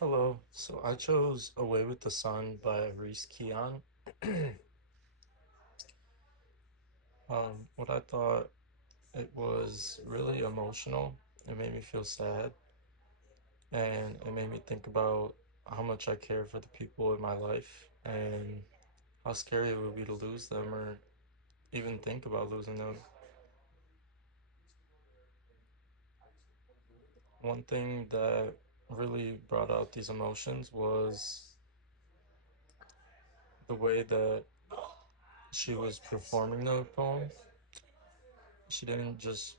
Hello. So I chose Away with the Sun by Reese Keon. What I thought it was really emotional. It made me feel sad, and it made me think about how much I care for the people in my life and how scary it would be to lose them or even think about losing them. One thing that really brought out these emotions was the way that she was performing the poem. She didn't just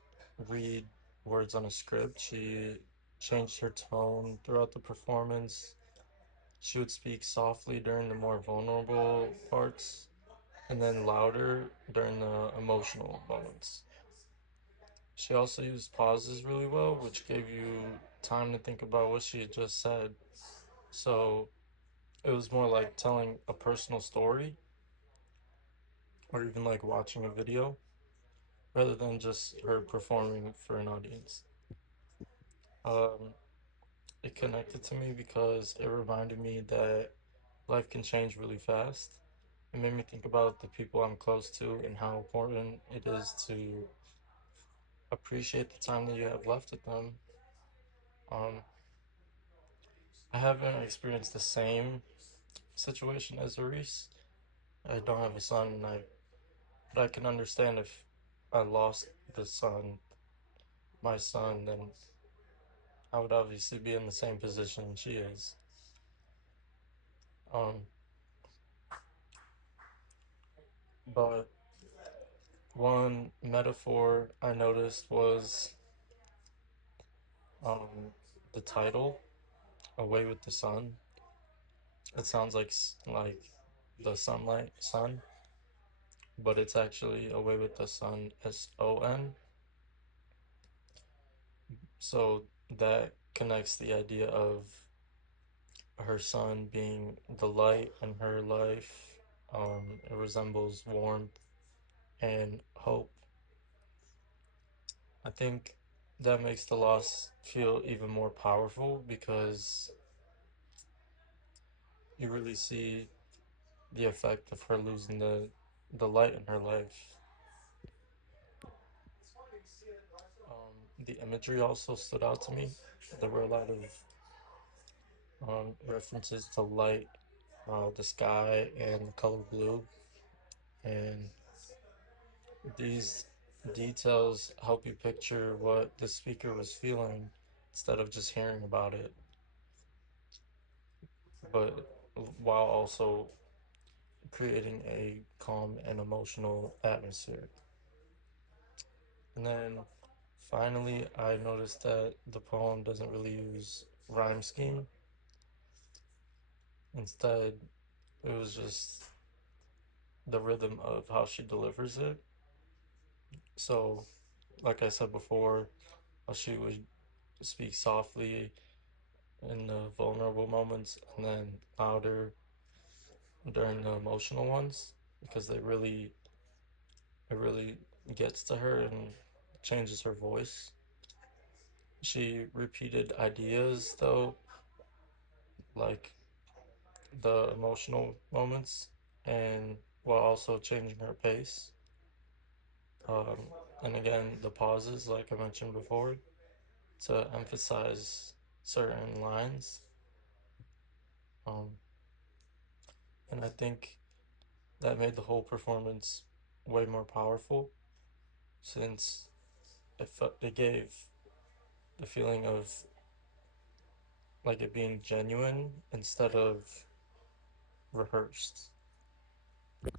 read words on a script, she changed her tone throughout the performance. She would speak softly during the more vulnerable parts and then louder during the emotional moments. She also used pauses really well, which gave you time to think about what she had just said. So it was more like telling a personal story or even like watching a video rather than just her performing for an audience. Um, It connected to me because it reminded me that life can change really fast. It made me think about the people I'm close to and how important it is to appreciate the time that you have left with them. Um, I haven't experienced the same situation as Aris. I don't have a son, but I can understand if I lost my son, then I would obviously be in the same position she is. Um, but one metaphor I noticed was um the title, "Away with the Sun." It sounds like the sun, but it's actually "Away with the Sun," SON. So that connects the idea of her son being the light in her life. It resembles warmth and hope. I think that makes the loss feel even more powerful because you really see the effect of her losing the light in her life. The imagery also stood out to me. There were a lot of references to light, the sky, and the color blue, and these details help you picture what the speaker was feeling instead of just hearing about it, but while also creating a calm and emotional atmosphere. And then finally, I noticed that the poem doesn't really use rhyme scheme. Instead, it was just the rhythm of how she delivers it. So, like I said before, how she would speak softly in the vulnerable moments and then louder during the emotional ones because it really gets to her and changes her voice. She repeated ideas though, like the emotional moments, and while also changing her pace. Um, and again, the pauses, like I mentioned before, to emphasize certain lines. Um, and I think that made the whole performance way more powerful since it gave the feeling of like it being genuine instead of rehearsed.